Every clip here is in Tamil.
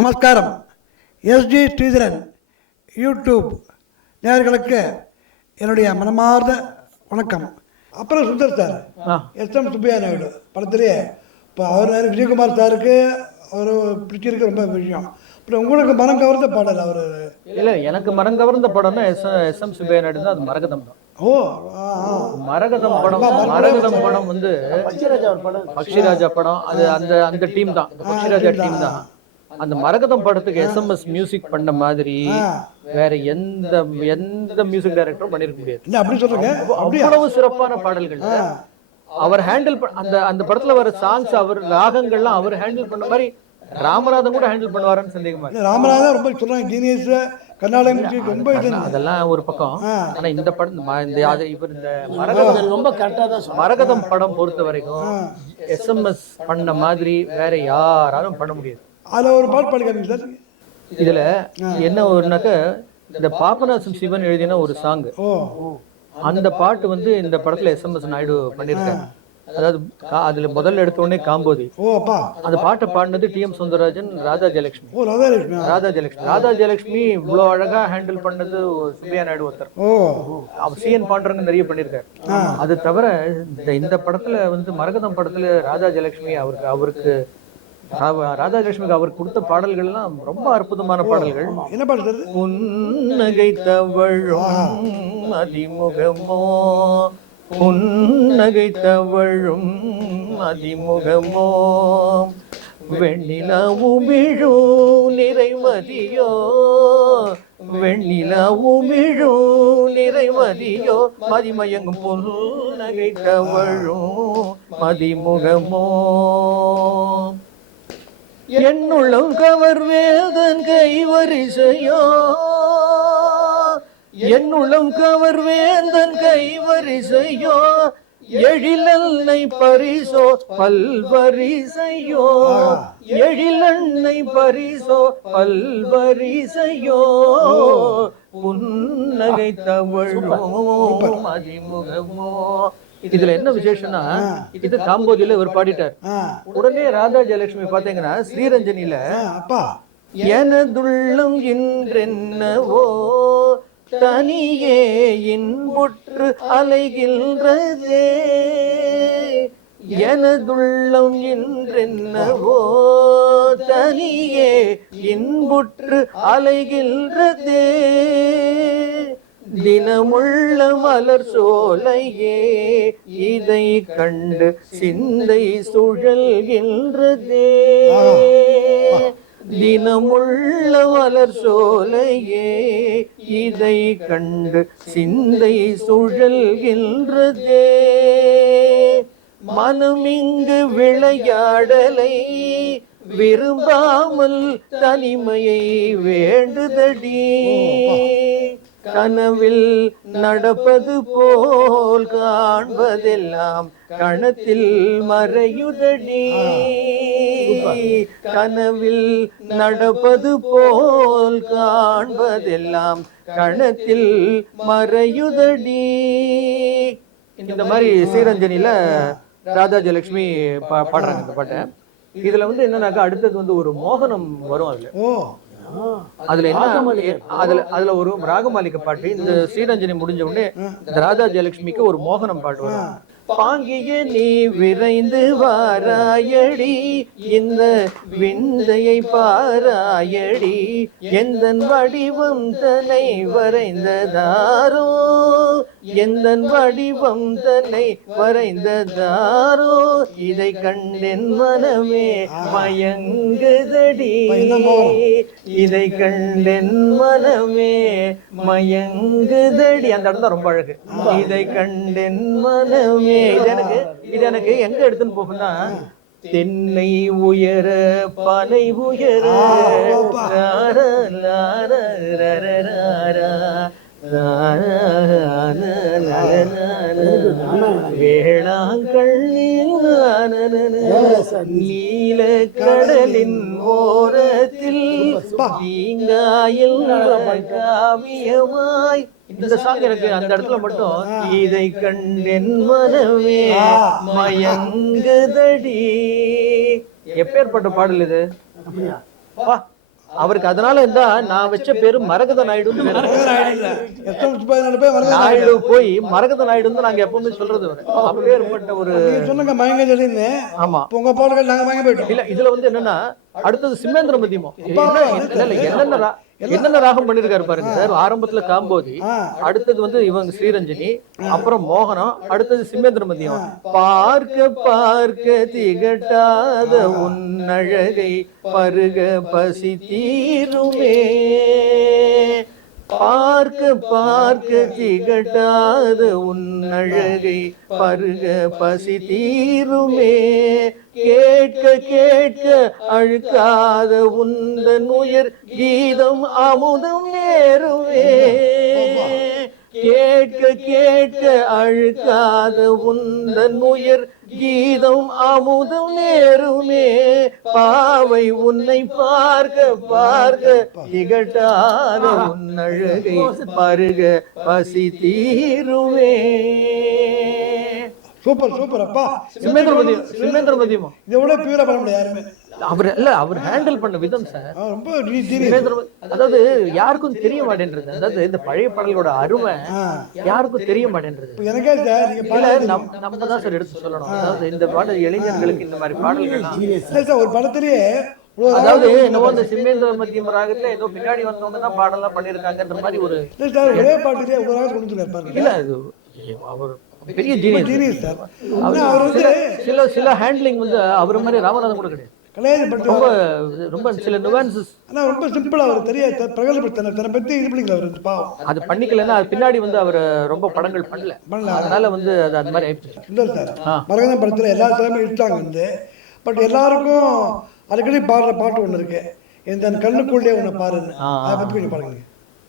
நமஸ்காரம். எஸ்ஜி ஸ்ரீதரன் யூடியூப் நேயர்களுக்கு என்னுடைய மனமார்ந்த வணக்கம். அப்புறம் சுந்தர் சார், எஸ்எம் சுப்பையா நாயுடு படத்துலேயே இப்போ அவர் விஜயகுமார் சாருக்கு அவர் பிடிச்சிருக்க ரொம்ப விஷயம். அப்புறம் உங்களுக்கு மனம் கவர்ந்த பாடல் அவர் இல்லை, எனக்கு மரம் கவர்ந்த படம்னா எஸ்எம் சுப்பையா நாயுடு தான். அது மரகதம் தான். ஓ, மரகதம் படம் வந்து பக்ஷிராஜா படம். அது அந்த அந்த டீம் தான், பக்ஷிராஜா டீம் தான். அந்த மரகதம் படத்துக்கு எஸ்எம்எஸ் மியூசிக் பண்ண மாதிரி வேற எந்த எந்த மியூசிக் டைரக்டரும் பண்ணிருக்க முடியாது. அப்படி சொல்லுங்க. அவ்வளவு சிறப்பான பாடல்கள் அவர் ஹேண்டில் அந்த அந்த படத்துல வர சாங்ஸ், அவர் ராகங்கள்லாம் அவர் ஹேண்டில் பண்ண மாதிரி ராமநாதன் கூட ஹேண்டில் பண்ணுவாருன்னு சந்தேகமா. ராமநாதன் ரொம்ப சொல்றாங்க ஜீனியஸ், கர்நாடக மியூசிக் ரொம்ப இது. அதெல்லாம் ஒரு பக்கம். ஆனா இந்த படம் இவர் இந்த மரகதம் ரொம்ப கரெக்டா தான். மரகதம் படம் பொறுத்த வரைக்கும் எஸ்எம்எஸ் பண்ண மாதிரி வேற யாராலும் பண்ண முடியாது. அதில் ஒரு பாட்டு பாடுங்க சார். இதுல என்ன ஒருனாக்க, இந்த பாபநாசம் சிவன் எழுதின ஒரு சாங், அந்த பாட்டு வந்து இந்த படத்துல எஸ்எம்எஸ் நாயுடு பண்ணிருக்காங்க. அதாவது அதுல முதல்ல எடுத்த உடனே காம்போதி. அந்த பாட்டை பாடினது டிஎம் சௌந்தரராஜன், ராதா ஜெயலட்சுமி. ராதா ஜெயலட்சுமி இவ்வளவு அழகா ஹேண்டில் பண்ணது சுப்பையா நாயுடு ஒருத்தர். அவர் சிஎன் பாண்டரங்க நிறைய பண்ணிருக்காரு. அது தவிர இந்த படத்துல வந்து மரகதம் படத்துல ராதா ஜெயலட்சுமி அவருக்கு ராதாகிருஷ்ணனுக்கு அவர் கொடுத்த பாடல்கள்லாம் ரொம்ப அற்புதமான பாடல்கள். என்ன பாடல்? புன்னகை தவழும் அதிமுகமோ, புன்னகை தவழும் அதிமுகமோ, வெண்ணிலா உமிழோ நிறைமதியோ, வெண்ணிலா உமிழோ நிறைமதியோ, மதிமயங்கும் புன்னகை தவழும் மதிமுகமோ, என்னுள்ளம் கவர் வேதன் கைவரிசையோ, என்னுள்ளம் கவர் வேந்தன் கைவரிசையோ, எழிலன்னை பரிசோ பல்வரிசையோ, எழிலன்னை பரிசோ பல்வரிசையோ, புன்னகை தவழோ மதிமுகமோ. இதுல என்ன விசேஷம்னா, இது காம்போதியில இவர் பாடிட்டார். உடனே ராதா ஜெயலட்சுமி பாத்தீங்கன்னா ஸ்ரீரஞ்சனில எனதுள்ளம் இன்றென்னவோ தனியே இன்புற்று அலைகின்றதே, எனதுள்ளம் இன்றென்னவோ தனியே இன்புற்று அலைகின்றதே, தினமுள்ள மலர் சோலையே இதை கண்டு சிந்தை சுழல்கின்றதே, தினமுள்ள மலர் சோலையே இதை கண்டு சிந்தை சுழல்கின்றதே, மனம் இங்கு விளையாடலை விரும்பாமல் தனிமையை வேண்டுதடி, கனவில் நடப்பது போல் காண்பதெல்லாம் கணத்தில் மறையுதடி, கனவில் நடப்பது போல் காண்பதெல்லாம் கணத்தில் மறையுதடி. இந்த மாதிரி ஸ்ரீரஞ்சனில ராதா ஜெயலட்சுமி பாடுறாங்க இந்த பாட்டை. இதுல வந்து என்னன்னாக்கா, அடுத்தது வந்து ஒரு மோகனம் வரும். அதுல அதுல ஒரு ராகமாலிக பாட்டு. இந்த ஸ்ரீரஞ்சனி முடிஞ்ச உடனே இந்த ராதா ஜெயலட்சுமிக்கு ஒரு மோகனம் பாட்டு வரும். பாங்கிய நீ விரைந்து வாராயடி, இந்த விந்தையை பாராயடி, எந்தன் வடிவம் தன்னை வரைந்ததாரோ, எந்தன் வடிவம் தன்னை வரைந்ததாரோ, இதை கண்டென் மனமே மயங்குதடி, இதை கண்டென் மனமே மயங்குதடி. அந்த இடம் தான் ரொம்ப அழகு. இதை கண்டென் மனமே. இது எனக்கு எங்க எடுத்துன்னு போகும்னா, தென்னை உயர பனை உயர நீல கடலின் ஓரத்தில் தீங்காயில் காவியமாய். இந்த சாங் எனக்கு அந்த இடத்துல மட்டும், இதை கண்டென் மனமே மயங்குதடி. எப்பேற்பட்ட பாடல் இது! அவருக்கு அதனால இருந்தா நான் வச்ச பேரு மரகத நாயுடுன்னு பேரு. எஸ்எம் சுப்பையா நாயுடு போய் வரது நாயுடு போய் மரகத நாயுடுன்னு நாங்க எப்பவுமே சொல்றது அவரு. அப்பேற்பட்ட ஒரு நீங்க சொன்னங்க மயங்க சொல்லின்னு ஆமா. உங்க பாடல்கள் நாங்க மயங்க போயிட்டோம். இல்ல இதுல வந்து என்னன்னா அடுத்தது சிம்மேந்திர மதியமோ என்னென்ன ராகம் பண்ணிருக்காரு பாருங்க சார். ஆரம்பத்துல காம்போதி, அடுத்தது வந்து இவங்க ஸ்ரீரஞ்சனி, அப்புறம் மோகனம், அடுத்தது சிம்மேந்திர மதியம். பார்க்க பார்க்க திகட்டாத உன்னழகை பருக பசி தீருமே, பார்க்க பார்க்க திகட்டாத உன்னழகை பருக பசி தீருமே, கேட்க கேட்க அழுக்காத உந்தன் உயர் கீதம் அமுதம் நேருமே, கேட்க கேட்க அழுக்காத உந்தன் உயர் கீதம் அமுதம் நேருமே, பாவை உன்னை பார்க்க பார்க்க திகட்டாத உன்னழகை பருக பசி தீருமே. சூப்பர் சூப்பர் அப்பா. சிம்மேந்திர மதியமோ இதை விட பியூரா பண்ண முடியாது யாருமே. அவர் ஹேண்டில் பண்ண விதம் சார் ரொம்ப அதாவது யாருக்கும் தெரிய மாட்டேன்றது. அதாவது இந்த பழைய பாடல்களோட அருமை யாருக்கும் தெரிய மாட்டேன்றது. எனக்கே சார் நீங்க நம்ம தான் சார் எடுத்து சொல்லணும். அதாவது இந்த பாடல் இளைஞர்களுக்கு இந்த மாதிரி பாடல்கள் ஒரு படத்திலேயே அதாவது என்னவோ இந்த சிம்மேந்திர மத்தியம் ராகத்துல ஏதோ பின்னாடி வந்தவங்க தான் பாடலாம் பண்ணிருக்காங்கன்ற மாதிரி ஒரு ஒரே பாட்டிலே ஒரு ராகம் கொண்டு இருப்பாரு. இல்ல அது அவர் பெரிய ஜீனியஸ் சார். அவர் வந்து சில ஹேண்ட்லிங் வந்து அவர் மாதிரி ராமநாதன் கூட கிடையாது. ரொம்ப ரொம்ப சில நுவான்சஸ் ஆனா ரொம்ப சிம்பிளா அவர் தெரியாது பிரகல்படுத்தின தன்னை பத்தி இது பண்ணிக்கல அவர் பாவம். அது பண்ணிக்கலன்னா அது பின்னாடி வந்து அவர் ரொம்ப படங்கள் பண்ணல, அதனால வந்து அது அந்த மாதிரி ஆயிடுச்சு. சுந்தர் சார் மரகதம் படத்துல எல்லா திறமையும் இட்டாங்க வந்து. பட் எல்லாருக்கும் அடிக்கடி பாடுற பாட்டு ஒண்ணு இருக்கு, எந்த கண்ணுக்குள்ளே உன்னை பாருன்னு. அதை பத்தி கொஞ்சம் பாருங்க.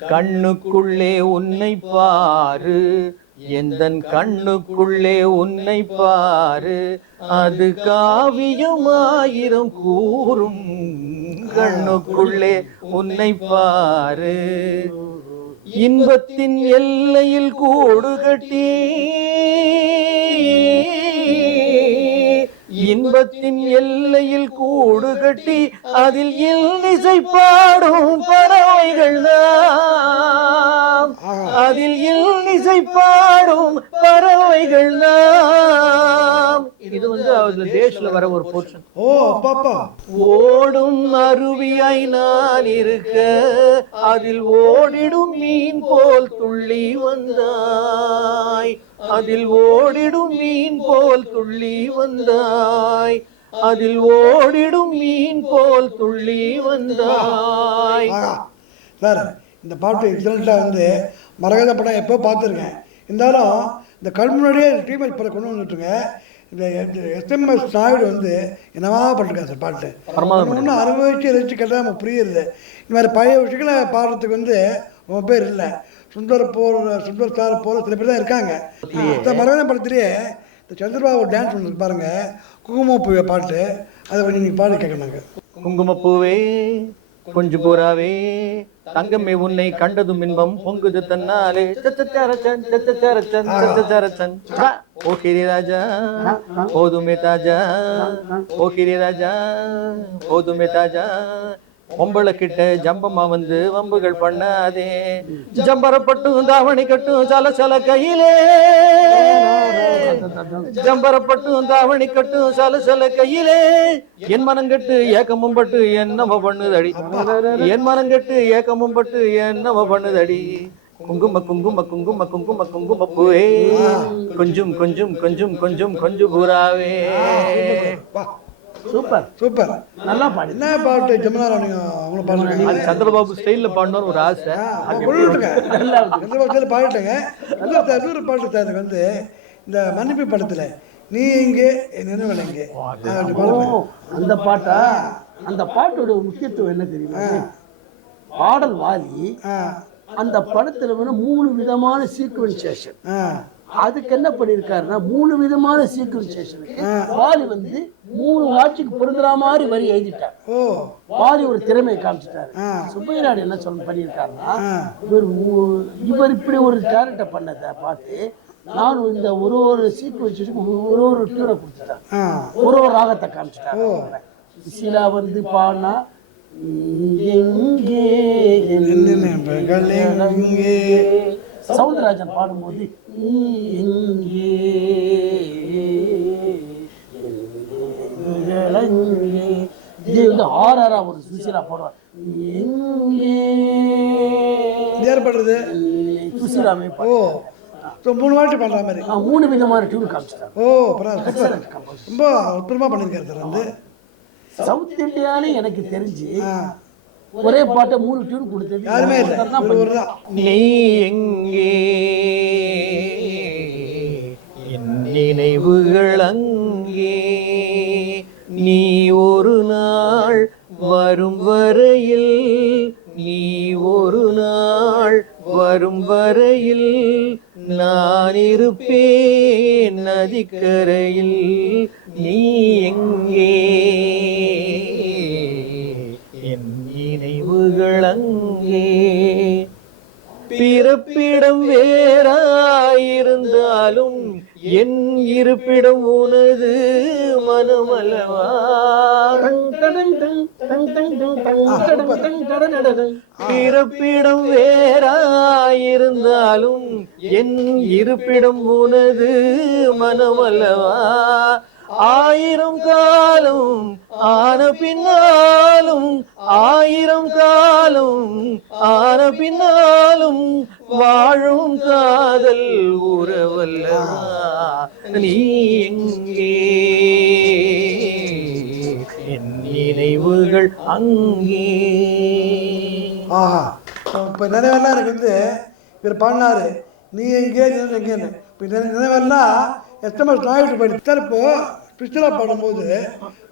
கண்ணுக்குள்ளே உன்னை பாரு, எந்தன் கண்ணுக்குள்ளே உன்னை பாரு, அது காவியம் ஆயிரம் கூறும், கண்ணுக்குள்ளே உன்னை பாரு, இன்பத்தின் எல்லையில் கூடு கட்டி, இன்பத்தின் எல்லையில் கூடு கட்டி அதில் இன்னிசை பாடும் பறவைகள் நாம், அதில் இன்னிசை பாடும் பறவைகள் நாம். இது வந்து அதுல தேஷ்ல வர ஒரு போர்ஷன். ஓ பாப்பா. ஓடும் அருவியாய் நான் இருக்க, அதில் ஓடிடும் மீன் போல் துள்ளி வந்தாய், அதில் ஓடிடும் மீன் போல் துள்ளி வந்தாய், அதில் ஓடிடும் மீன் போல் துள்ளி வந்தாய். சார் இந்த பாட்டு எக்ஸலண்டா வந்து மரகத படம் எப்போ பார்த்துருக்கேன். இருந்தாலும் இந்த கண் முன்னாடியே டீமேஜ் படம் கொண்டு வந்துட்டுருங்க. இந்த எஸ்எம்எஸ் நாயுடு வந்து என்னவா பண்ணிருக்காரு சார் பாட்டு. ஒன்றும் அனுபவிச்சு எழுச்சி கேட்டால் நமக்கு புரியுது. இந்த மாதிரி பழைய விஷயங்களை பாடுறதுக்கு வந்து ரொம்ப பேர் இல்லை. சுந்தர் சார் போகிற சில பேர் தான் இருக்காங்க. இந்த மரகத படத்திலேயே இந்த சந்திரபாபு டான்ஸ் ஒன்று பாருங்க, குங்குமப்பூவே பாட்டு. அதை கொஞ்சம் நீங்கள் பாடு கேட்கணுங்க. குங்குமப்பூவே கொஞ்சம் பூராவே தங்கமே உன்னை கண்டதும் இன்பம் பொங்குது தன்னாலே, ஓகிரி ராஜா போதுமே தாஜா, ஓகிரி ராஜா போதுமே தாஜா, பொம்பளை கிட்ட ஜம்பமா வந்து வம்புகள் பண்ணாதே, ஜம்பரப்பட்டும் தாவணி கட்டும் சல சல கையிலே, ஜம்பரப்பட்டும் தாவணி கட்டும் சல சல கையிலே, என் மனங்கட்டு ஏக்கமும் பட்டு என்னவ பண்ணுதடி, என் மனங்கட்டு ஏக்கமும் பட்டு என்னவ பண்ணுதடி, குங்கும குங்கும குங்கும குங்கும குங்குமப்பூவே கொஞ்சம் கொஞ்சம் கொஞ்சம் கொஞ்சம் கொஞ்சம் பூராவே. சூப்பர் சூப்பர் நல்லா பாடு. என்ன பாட்டு ஜமுனாராணி அவங்க பாடுறாங்க. அது சந்திரபாபு ஸ்டைல்ல பாடணும்னு ஒரு ஆசை. சந்திரபாபு ஸ்டைல பாடிட்டேங்க. இன்னொரு பாட்டு சார் எனக்கு வந்து இந்த மன்னிப்பு படத்துல நீ இங்கே நினைவில் எங்கே அந்த பாட்டா. அந்த பாட்டோட முக்கியத்துவம் என்ன தெரியுமா? பாடல் வாலி அந்த படத்துல வந்து 3 விதமான சீக்வென்சேஷன். அதுக்கு என்ன பண்ணிருக்காருன்னா 3 விதமான சீக்வென்சேஷனுக்கு வாலி வந்து 3 வாட்சிக்கு பொருந்துற மாதிரி வரி எழுதிட்டார். வாலி ஒரு திறமையை காமிச்சிட்டாரு. சுப்பையநாடு என்ன பண்ணியிருக்காருன்னா இவர் இப்படி ஒரு கேரக்டர் பண்ணதை பார்த்து நான் இந்த ஒரு சீக்வென்ஸுக்கு ஒரு டியூனை கொடுத்துட்டேன், ஒரு ராகத்தை காமிச்சிட்டாரு. சிலா வந்து பாடினா எங்கே என் நினைவுகள் எங்கே? சவுந்தரராஜன் பாடும்போது நீ எங்கே என் நினைவுகள் அங்கே. இதே வந்து ஆறாரா ஒரு சுசீலா பாடுவார். எங்கே இது யார் பாடுறது? சுசீலாமே ஓ, ஸோ 3 வாட்டி பண்ணுற மாதிரி. 3 விதமான டியூன் காமிச்சிட்டாங்க. ஓ, பரவாயில்ல, ரொம்ப அற்புதமாக பண்ணியிருக்காரு சார் வந்து. சவுத் இந்தியான்னு எனக்கு தெரிஞ்சு ஒரே பாட்டை 3 டியூன் கொடுத்தது யாருமே இல்லை, தான் ஒரு தான். நீ எங்கே என் நினைவுகள் அங்கே, நீ ஒரு நாள் வரும் வரையில், நீ ஒரு நாள் வரும் வரையில் நான் இருப்பேன் நதிக்கரையில். நீ எங்கே என் நினைவுகள் அங்கே, பிறப்பிடம் வேறாயிருந்தாலும் என் இருப்பிடம் உனது மனமல்லவா. பிறப்பிடம் வேறாயிருந்தாலும் என் இருப்பிடம் உனது மனமல்லவா. 1000 காலம் ஆன பின்னாலும், 1000 காலம் ஆன பின்னாலும் வாழும் காதல் உறவல்லவா. நீ எங்கே என் நினைவுகள் அங்கே. ஆஹா, இப்போ நினைவெல்லாம் எனக்கு வந்து இவர் பாடினாரு, நீ எங்கே நீ எங்கேன்னு. இப்போ நினைவெல்லாம் எஸ்எம்எஸ் நாயுடு போயிட்டு சார். இப்போ பிஸ்டலா பாடும்போது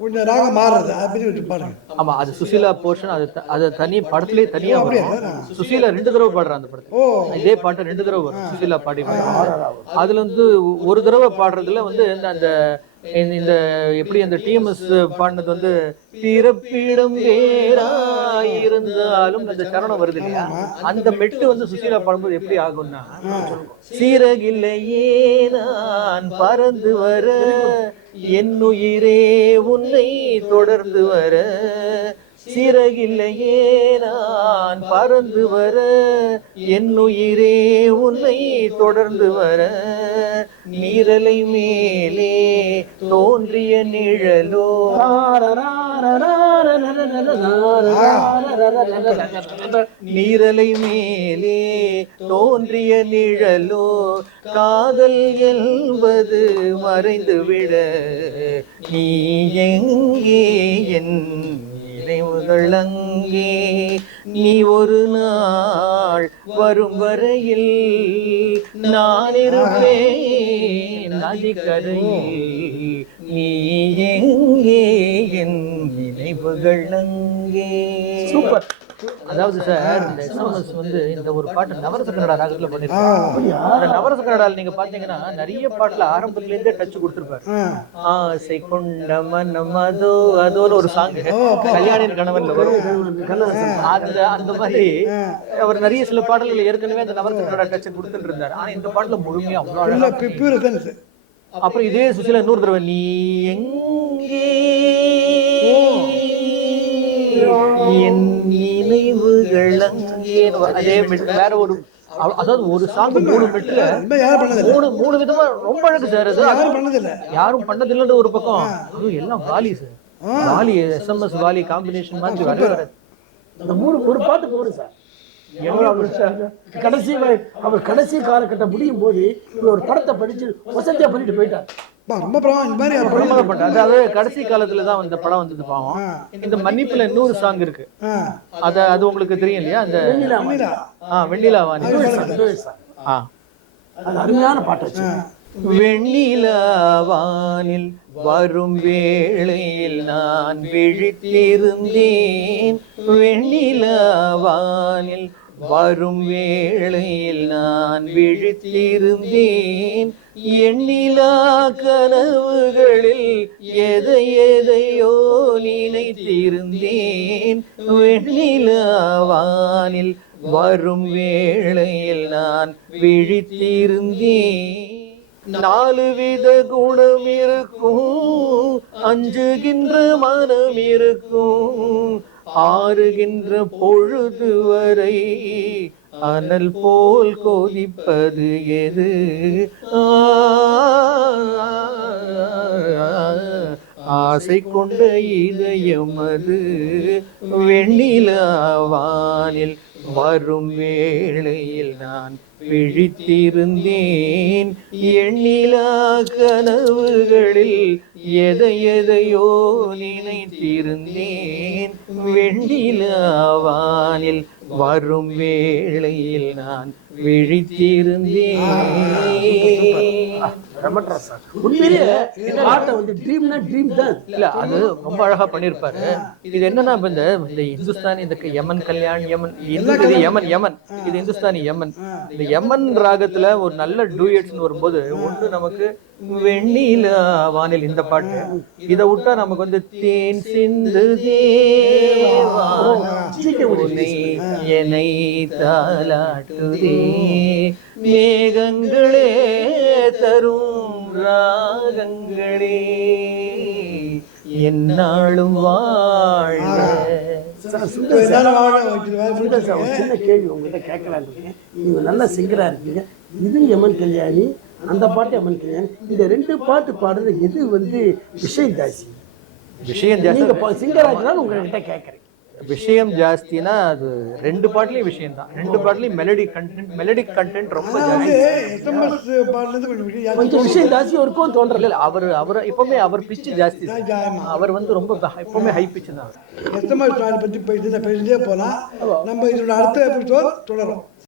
கொஞ்சம் ராகம் மாறுறது, அதை பற்றி வச்சு பாருங்க. ஆமா, அது சுசீலா போர்ஷன். அது தனி படத்திலே தனியா வரும். சுசீலா 2 தடவை பாடுற அந்த படத்துல. இதே பாட்டை 2 தடவை வரும் சுசீலா பாடி. அதுல வந்து ஒரு தடவை பாடுறதுல வந்து அந்த இந்த எப்படி அந்த டிஎம்எஸ் பாடினது வந்து பிறப்பிடம் வேறாயிருந்தாலும் அந்த சரணம் வருது இல்லையா, அந்த மெட்டு வந்து சுசீலா பாடும்போது எப்படி ஆகும்னா, சிறகில்லையே நான் பறந்து வர, என் உயிரே உன்னை தொடர்ந்து வர, சிறகில்லையே நான் பறந்து வர, என் உயிரே உன்னை தொடர்ந்து வர, நீரலை மேலே தோன்றிய நிழலோ, நீரலை மேலே தோன்றிய நிழலோ, காதல் என்பது மறைந்துவிட, நீ எங்கே என் நினைவுகள் அங்கே, நீ ஒரு நாள் வரும் வரையில் நான் இருப்பேன் நதிக்கரையில், நீ எங்கே என் நினைவுகள் அங்கே. சூப்பர். அதாவது சார், இந்த எஸ்எம்எஸ் வந்து இந்த ஒரு பாட்டு நவரச கன்னடா ராகத்துல பண்ணிருக்காங்க. அந்த நவரச கன்னடால நீங்க பாத்தீங்கன்னா நிறைய பாட்டுல ஆரம்பத்துல இருந்தே டச் கொடுத்திருப்பாரு. ஆசை கொண்ட மனம் அதோ அதோன்னு ஒரு சாங் கல்யாணின் கணவன்ல வரும். அந்த மாதிரி அவர் நிறைய சில பாடல்கள் ஏற்கனவே அந்த நவரச கன்னடா டச் கொடுத்துட்டு இருந்தாரு. ஆனா இந்த பாட்டுல முழுமையா அவ்வளவு அழகா. அப்புறம் இதே சுசிலா இன்னொரு தடவை நீ எங்கே என் நினைவுகள் அங்கே, அதே வேற ஒரு, அதாவது ஒரு சாங் 3 மெட்டுல 3 விதமா ரொம்ப அழகு சார். அது யாரும் பண்ணதில்லைன்ற ஒரு பக்கம், அதுவும் எல்லாம் Vaali sir. Vaali SMS Vaali combination மாதிரி வரவே வராது. அந்த 3 ஒரு பாட்டு போகுது சார். அவர் கடைசி காலகட்டம் முடியும் போது ஒரு படத்தை படிச்சு வசதியா பண்ணிட்டு போயிட்டார். ரொம்ப இந்த மாதிரி அதாவது கடைசி காலத்துல தான் இந்த படம் வந்தது பாவம். இந்த மன்னிப்புல இன்னொரு சாங் இருக்கு, அது உங்களுக்கு தெரியும் இல்லையா, அந்த வெண்ணிலா வாணி. அருமையான பாட்டு. வெண்ணிலா வானில் வரும் வேளையில் நான் விழித்திருந்தேன், வெண்ணிலா வானில் வரும் வேளையில் நான் விழித்திருந்தேன், எண்ணிலா கனவுகளில் எதை எதையோ நினைத்திருந்தேன், வெண்ணிலா வானில் வரும் வேளையில் நான் விழித்திருந்தேன். 4 வித குணம் இருக்கும், அஞ்சுகின்ற மனம் இருக்கும், ஆறுகின்ற பொழுது வரை அனல் போல் கொதிப்பது எது? ஆசை கொண்ட இதயம் அது வெண்ணிலவானில் வரும் வேளையில் நான் விழித்திருந்தேன். எண்ணிலா கனவுகளில் எதையோ நினைத்திருந்தேன். வெண்ணிலவானில் வரும் வேளையில் நான் விழித்திருந்தேன். உண்மையிலேயே பாட்டை வந்து ட்ரீம்னா ட்ரீம் தான். இல்ல அது ரொம்ப அழகா பண்ணிருப்பாரு. இது என்னன்னா இந்த இந்த இந்துஸ்தானி, இந்த யமன் கல்யாண், யமன் இது யமன் யமன் இது இந்துஸ்தானி யமன். இந்த யமன் ராகத்துல ஒரு நல்ல டூயட்ஸ்னு வரும்போது ஒன்று நமக்கு வெண்ணில வானில் இந்த பாட்டு, இதை விட்டா நமக்கு வந்து தேன் சிந்து தேவா உன்னை என்னை தாலாட்டுதே மேகங்களே தரும் ராகங்களே என்னாலும் வாழ்க. என்னால வாழ வைக்கிறேன். சுந்தர் சார், ஒரு சின்ன கேள்வி உங்ககிட்ட கேட்கலான்னு இருக்கேன். நீங்க நல்லா சிங்கரா இருக்கீங்க. இது யமன் கல்யாணி, அந்த பாட்டு யமன் கல்யாணி. இந்த ரெண்டு பாட்டு பாடுறது எது வந்து விஷயம் ஜாஸ்தி? விஷயம் ஜாஸ்தி. நீங்க சிங்கரா இருக்கிறாலும் உங்ககிட்ட கேட்கறேன். விஷயம் ஜாஸ்தினா அது ரெண்டு பாட்டுலயும் விஷயம் தான். ரெண்டு பாட்டுலயும் மெலடிக் கண்டென்ட் ரொம்ப ஜாஸ்தி. எஸ்எம்எஸ் பாடலேருந்து கொஞ்சம் விஷயம் கொஞ்சம் விஷயம் ஜாஸ்தி இருக்கும் தோன்றல. இல்ல அவர் எப்பவுமே அவர் பிச்சு ஜாஸ்தி. அவர் வந்து ரொம்ப எப்பவுமே ஹை பிச்சு தான். எஸ்எம்எஸ் பற்றி பேசிட்டே போகலாம். நம்ம இதோட அடுத்த எபிசோட் தொடரும்.